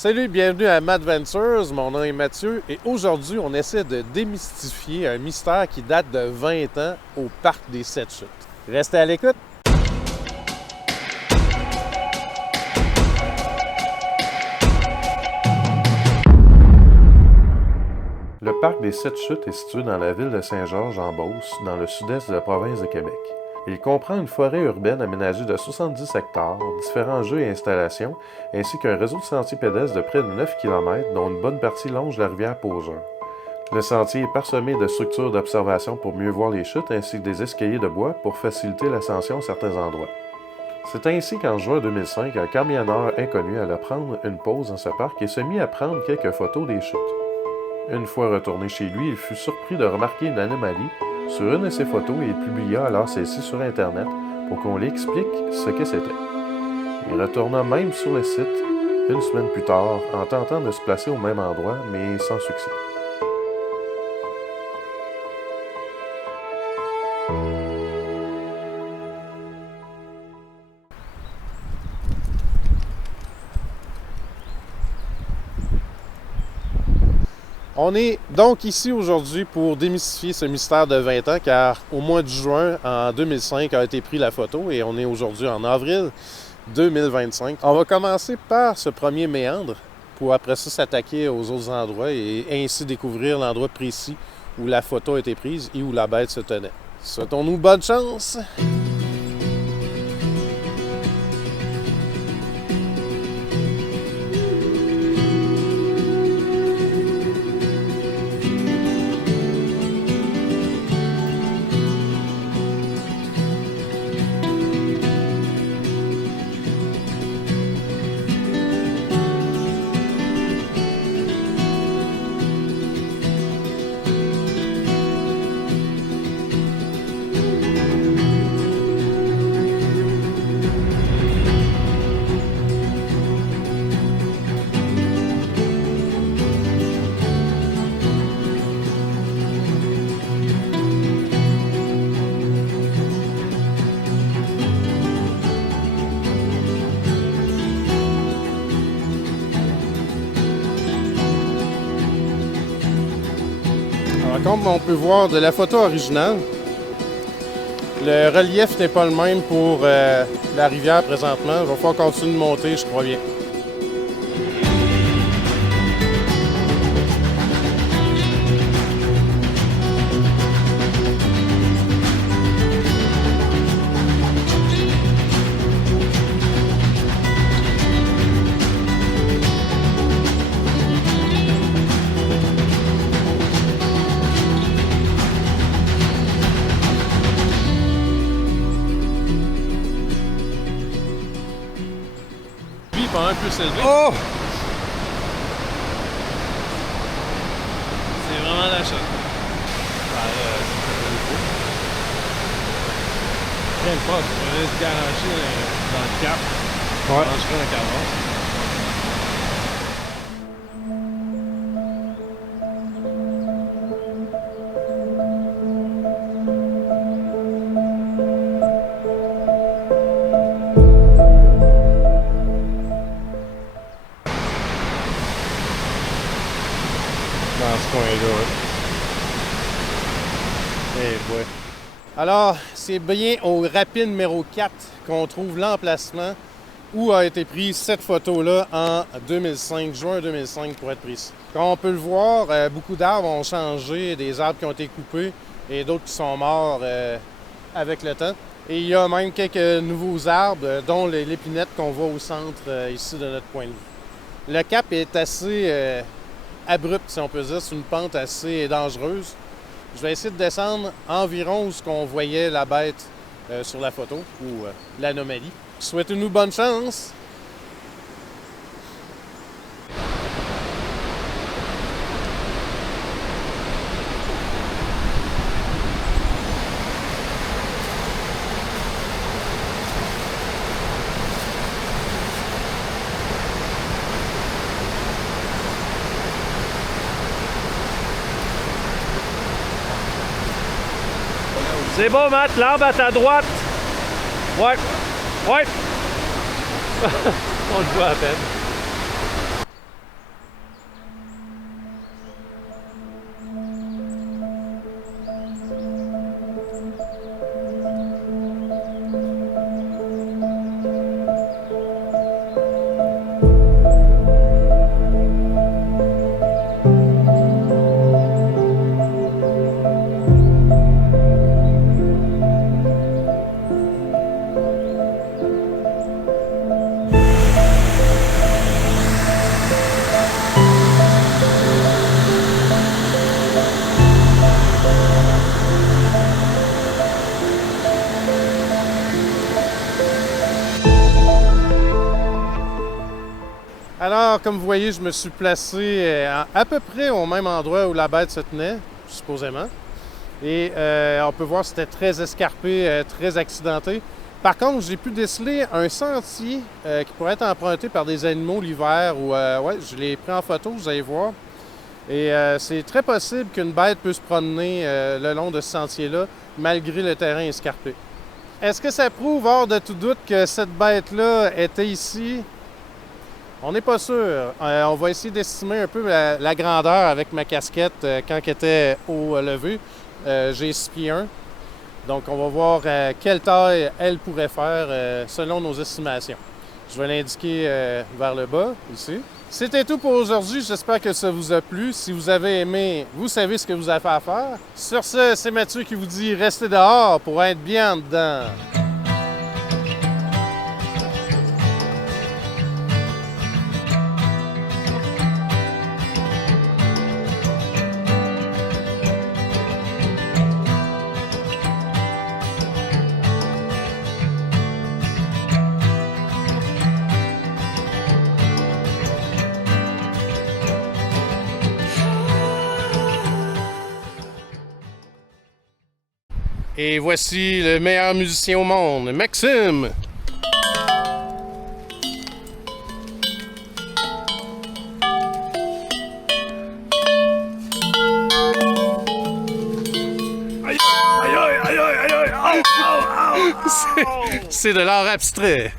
Salut, bienvenue à Madventures, mon nom est Mathieu et aujourd'hui on essaie de démystifier un mystère qui date de 20 ans au parc des Sept Chutes. Restez à l'écoute! Le parc des Sept Chutes est situé dans la ville de Saint-Georges-en-Beauce, dans le sud-est de la province de Québec. Il comprend une forêt urbaine aménagée de 70 hectares, différents jeux et installations, ainsi qu'un réseau de sentiers pédestres de près de 9 km, dont une bonne partie longe la rivière Poseur. Le sentier est parsemé de structures d'observation pour mieux voir les chutes, ainsi que des escaliers de bois pour faciliter l'ascension à certains endroits. C'est ainsi qu'en juin 2005, un camionneur inconnu alla prendre une pause dans ce parc et se mit à prendre quelques photos des chutes. Une fois retourné chez lui, il fut surpris de remarquer une anomalie sur une de ses photos et il publia alors celle-ci sur Internet pour qu'on lui explique ce que c'était. Il retourna même sur le site une semaine plus tard en tentant de se placer au même endroit, mais sans succès. On est donc ici aujourd'hui pour démystifier ce mystère de 20 ans car au mois de juin en 2005 a été prise la photo et on est aujourd'hui en avril 2025. On va commencer par ce premier méandre pour après ça s'attaquer aux autres endroits et ainsi découvrir l'endroit précis où la photo a été prise et où la bête se tenait. Souhaitons-nous bonne chance! Comme on peut voir de la photo originale, le relief n'est pas le même pour la rivière présentement. Il va falloir continuer de monter, je crois bien. Un peu élevé. Oh! C'est vraiment la chute. Quelle fois, tu pourrais se garocher dans le cap. Ouais. Je ferai un carrosse. Dans ce coin-là. Eh ouais. Alors, c'est bien au rapide numéro 4 qu'on trouve l'emplacement où a été prise cette photo-là en 2005, juin 2005 pour être précis. Comme on peut le voir, beaucoup d'arbres ont changé, des arbres qui ont été coupés et d'autres qui sont morts avec le temps. Et il y a même quelques nouveaux arbres, dont l'épinette qu'on voit au centre ici de notre point de vue. Le cap est assez abrupte, si on peut dire, c'est une pente assez dangereuse. Je vais essayer de descendre environ où on voyait la bête sur la photo, ou l'anomalie. Souhaitez-nous bonne chance! C'est bon, Matt, l'arbre à ta droite. Ouais. Ouais. On le voit à peine. Alors, comme vous voyez, je me suis placé à peu près au même endroit où la bête se tenait, supposément. Et on peut voir que c'était très escarpé, très accidenté. Par contre, j'ai pu déceler un sentier qui pourrait être emprunté par des animaux l'hiver. Ouais, je l'ai pris en photo, vous allez voir. Et c'est très possible qu'une bête puisse se promener le long de ce sentier-là, malgré le terrain escarpé. Est-ce que ça prouve hors de tout doute que cette bête-là était ici? On n'est pas sûr. On va essayer d'estimer un peu la grandeur avec ma casquette quand elle était au lever. J'ai 6 pieds 1. Donc, on va voir quelle taille elle pourrait faire selon nos estimations. Je vais l'indiquer vers le bas, ici. C'était tout pour aujourd'hui. J'espère que ça vous a plu. Si vous avez aimé, vous savez ce que vous avez à faire. Sur ce, c'est Mathieu qui vous dit restez dehors pour être bien dedans. Et voici le meilleur musicien au monde, Maxime! C'est de l'art abstrait.